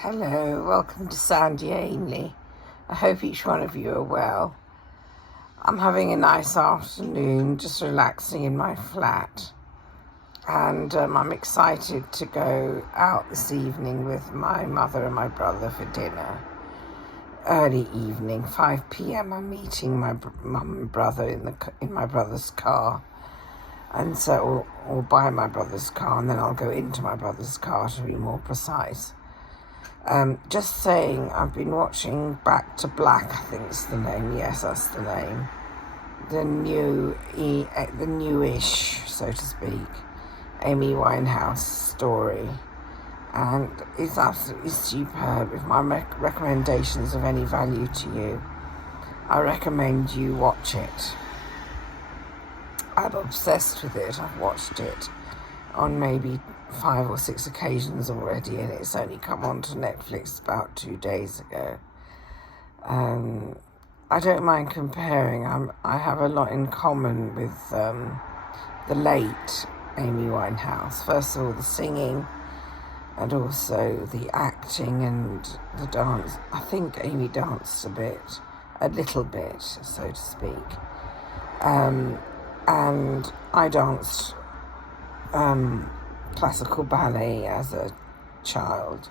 Hello, welcome to Sandy Ainley. I hope each one of you are well. I'm having a nice afternoon, just relaxing in my flat. And I'm excited to go out this evening with my mother and my brother for dinner. Early evening, 5 p.m. I'm meeting my mum and brother in my brother's car. And so, or by my brother's car, and then I'll go into my brother's car to be more precise. Just saying, I've been watching Back to Black, I think it's the name. Yes, that's the name. The newish, so to speak, Amy Winehouse story. And it's absolutely superb. If my recommendations of any value to you, I recommend you watch it. I'm obsessed with it. I've watched it on maybe 5 or 6 occasions already, and it's only come onto Netflix about 2 days ago. I don't mind comparing. I have a lot in common with the late Amy Winehouse. First of all, the singing, and also the acting and the dance. I think Amy danced a little bit, so to speak. And I danced classical ballet as a child,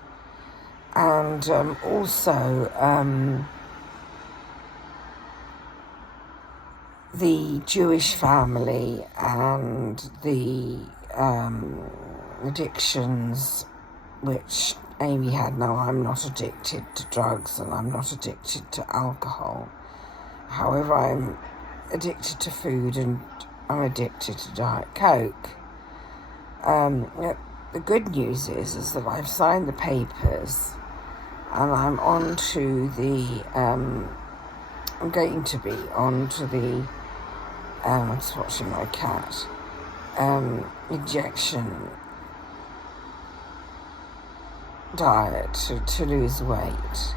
and also the Jewish family and the addictions which Amy had. Now, I'm not addicted to drugs and I'm not addicted to alcohol. However, I'm addicted to food and I'm addicted to Diet Coke. The good news is that I've signed the papers and I'm on to I'm going to be on to the, I'm just watching my cat, injection diet to lose weight.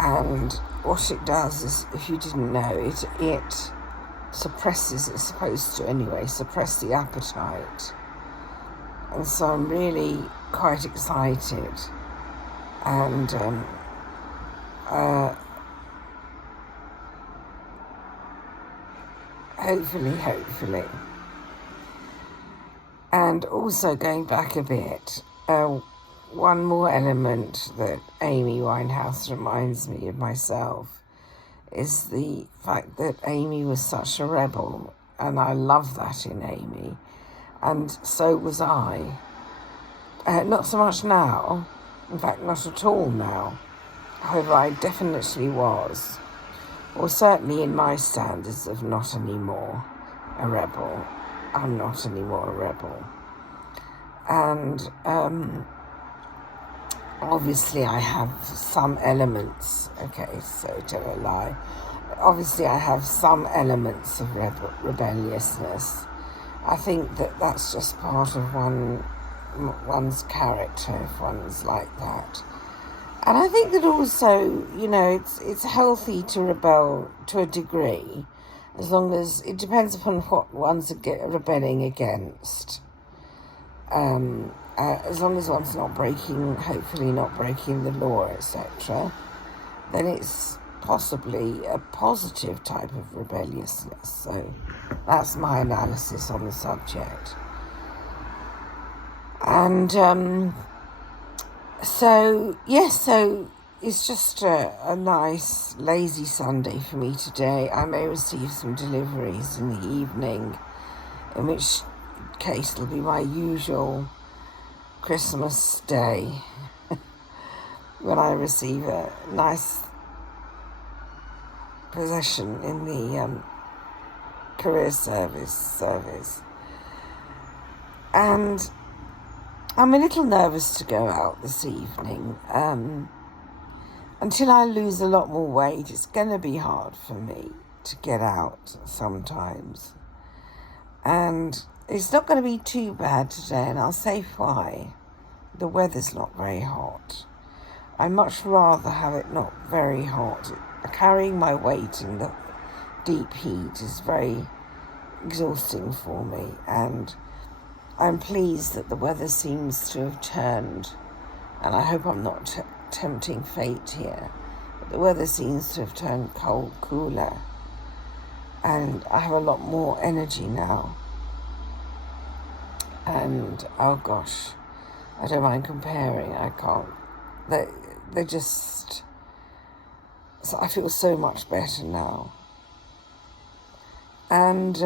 And what it does is, if you didn't know, it suppresses, it's supposed to anyway, suppress the appetite. And so I'm really quite excited. And hopefully. And also, going back a bit, one more element that Amy Winehouse reminds me of myself is the fact that Amy was such a rebel, and I love that in Amy, and so was I. Not so much now, in fact not at all now. However, I definitely was, or certainly in my standards of not anymore a rebel. I'm not anymore a rebel. And obviously I have some elements, okay, so tell a lie. Obviously I have some elements of rebelliousness. I think that's just part of one's character if one's like that. And I think that also, it's healthy to rebel to a degree, as long as it depends upon what one's rebelling against. As long as one's hopefully not breaking the law, etc., then it's possibly a positive type of rebelliousness. So that's my analysis on the subject. And so it's just a nice, lazy Sunday for me today. I may receive some deliveries in the evening, in which case it'll be my usual Christmas day when I receive a nice possession in the career service. And I'm a little nervous to go out this evening. Until I lose a lot more weight, it's going to be hard for me to get out sometimes. And it's not going to be too bad today, and I'll say why. The weather's not very hot. I'd much rather have it not very hot. Carrying my weight in the deep heat is very exhausting for me, and I'm pleased that the weather seems to have turned and I hope I'm not tempting fate here, but the weather seems to have turned cooler, and I have a lot more energy now. And oh gosh, I don't mind comparing. I can't. They're just. So I feel so much better now. And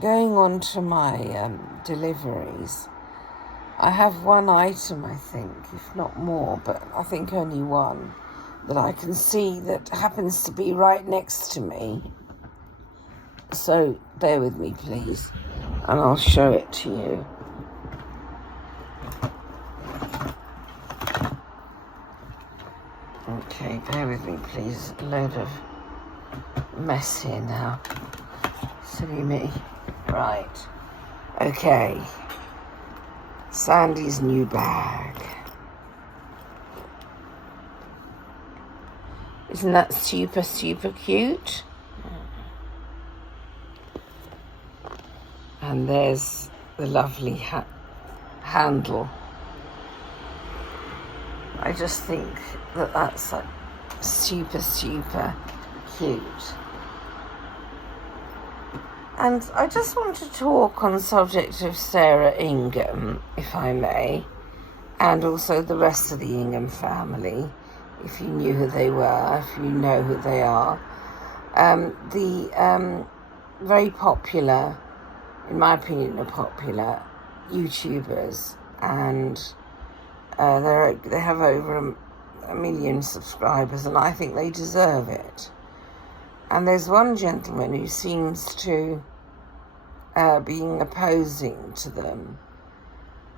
going on to my deliveries, I have one item, I think, if not more, but I think only one, that I can see that happens to be right next to me. So bear with me, please, and I'll show it to you. Okay, bear with me, please. A load of mess here now. Silly me. Right. Okay. Sandy's new bag. Isn't that super, super cute? And there's the lovely handle. I just think that that's like super, super cute. And I just want to talk on the subject of Sarah Ingham, if I may, and also the rest of the Ingham family, if you knew who they were, if you know who they are. The very popular, in my opinion, are popular YouTubers, and they have over a million subscribers, and I think they deserve it. And there's one gentleman who seems to being opposing to them.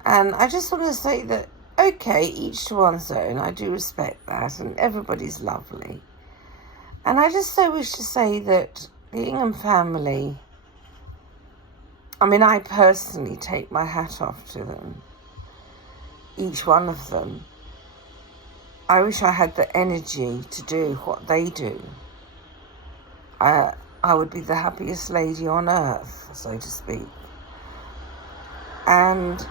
And I just want to say that, okay, each to one's own. I do respect that, and everybody's lovely. And I just so wish to say that the Ingham family, I mean, I personally take my hat off to them, each one of them. I wish I had the energy to do what they do. I would be the happiest lady on earth, so to speak. And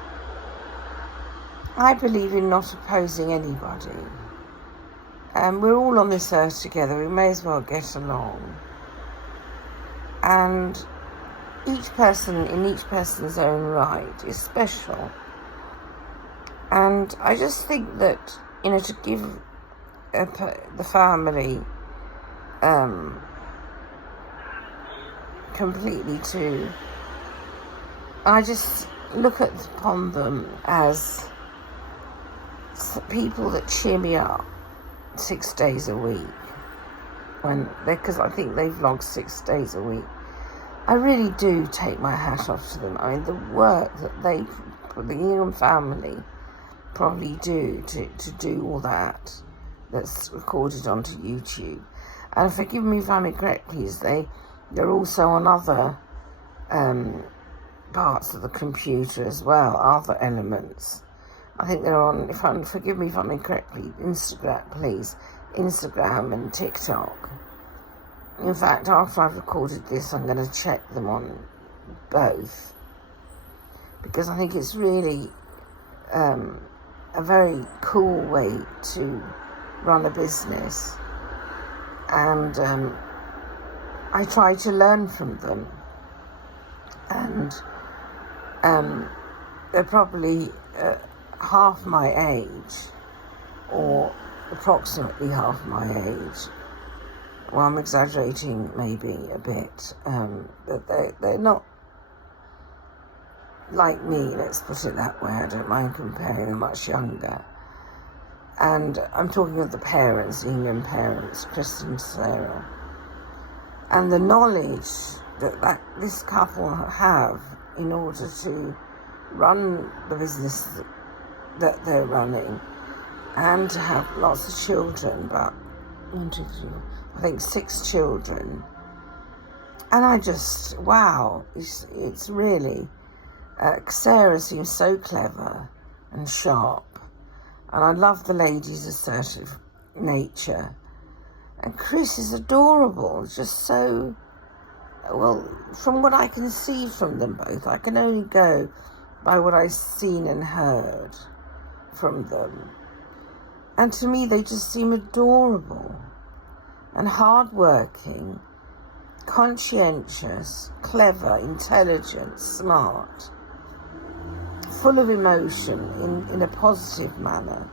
I believe in not opposing anybody. We're all on this earth together. We may as well get along. And each person, in each person's own right, is special. And I just think that, to give the family completely to, I just look upon them as people that cheer me up 6 days a week, because I think they vlog 6 days a week. I really do take my hat off to them. I mean, the work that the Ingham family probably do to do all that's recorded onto YouTube. And forgive me if I'm incorrect, please, they're also on other parts of the computer as well, other elements. I think they're on, forgive me if I'm incorrect, Instagram, please, Instagram and TikTok. In fact, after I've recorded this, I'm going to check them on both, because I think it's really a very cool way to run a business, and I try to learn from them. And they're probably half my age, or approximately half my age. Well, I'm exaggerating maybe a bit, but they're not like me, let's put it that way. I don't mind comparing, they're much younger. And I'm talking of the parents, the Ingham parents, Chris and Sarah. And the knowledge that this couple have in order to run the business that they're running, and to have lots of children, but 1, 2, 3, I think 6 children. And I just, wow, it's really, Sarah seems so clever and sharp, and I love the lady's assertive nature. And Chris is adorable, just so, well, from what I can see from them both, I can only go by what I've seen and heard from them. And to me, they just seem adorable and hardworking, conscientious, clever, intelligent, smart, full of emotion in a positive manner.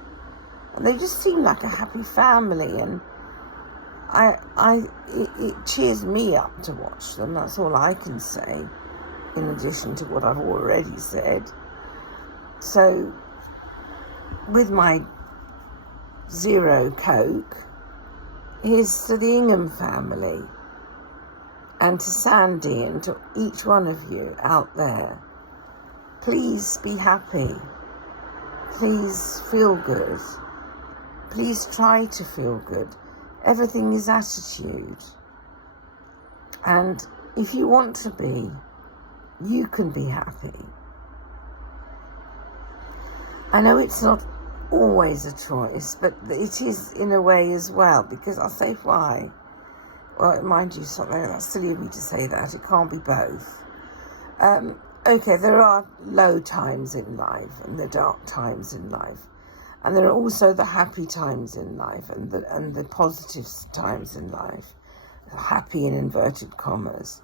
And they just seem like a happy family, and it cheers me up to watch them. That's all I can say, in addition to what I've already said. So, with my 0 Coke, here's to the Ingham family, and to Sandy, and to each one of you out there. Please be happy. Please feel good. Please try to feel good. Everything is attitude. And if you want to be, you can be happy. I know it's not always a choice, but it is in a way as well, because I'll say why. Well, mind you, something that's silly of me to say that. It can't be both. Okay, there are low times in life and the dark times in life. And there are also the happy times in life and the positive times in life. Happy in inverted commas.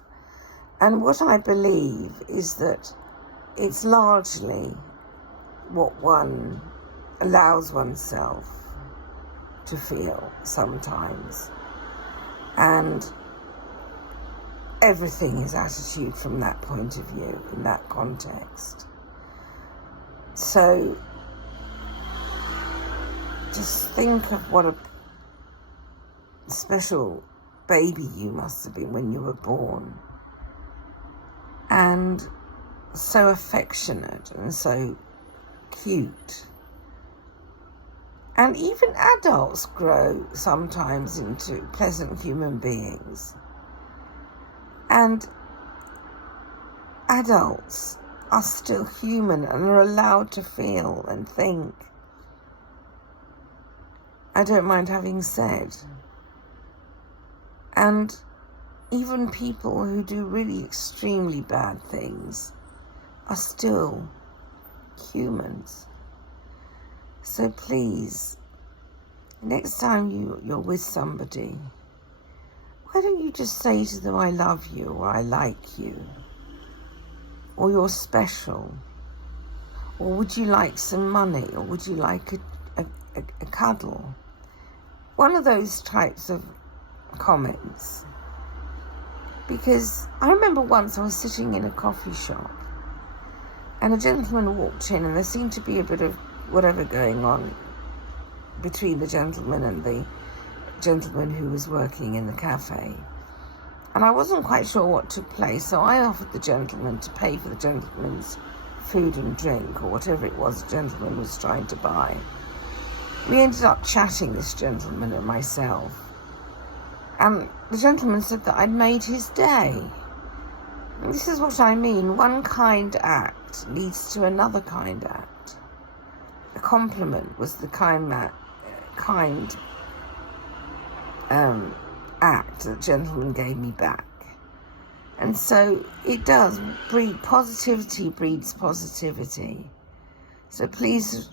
And what I believe is that it's largely what one allows oneself to feel sometimes. And everything is attitude from that point of view, in that context. So just think of what a special baby you must have been when you were born. And so affectionate and so cute. And even adults grow sometimes into pleasant human beings. And adults are still human and are allowed to feel and think. I don't mind having said. And even people who do really extremely bad things are still humans. So please, next time you're with somebody, why don't you just say to them, I love you, or I like you, or you're special, or would you like some money, or would you like a cuddle? One of those types of comments. Because I remember once I was sitting in a coffee shop and a gentleman walked in, and there seemed to be a bit of whatever going on between the gentleman and the gentleman who was working in the cafe. And I wasn't quite sure what took place, so I offered the gentleman to pay for the gentleman's food and drink, or whatever it was the gentleman was trying to buy. We ended up chatting, this gentleman and myself. And the gentleman said that I'd made his day. And this is what I mean. One kind act leads to another kind act. A compliment was the kind act that the gentleman gave me back. And so it does breed positivity, breeds positivity. So please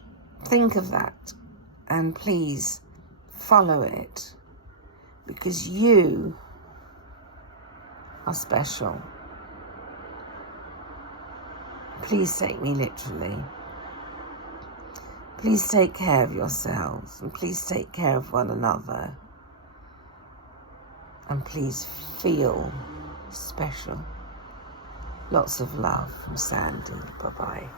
think of that and please follow it, because you are special. Please take me literally. Please take care of yourselves, and please take care of one another. And please feel special. Lots of love from Sandy. Bye-bye.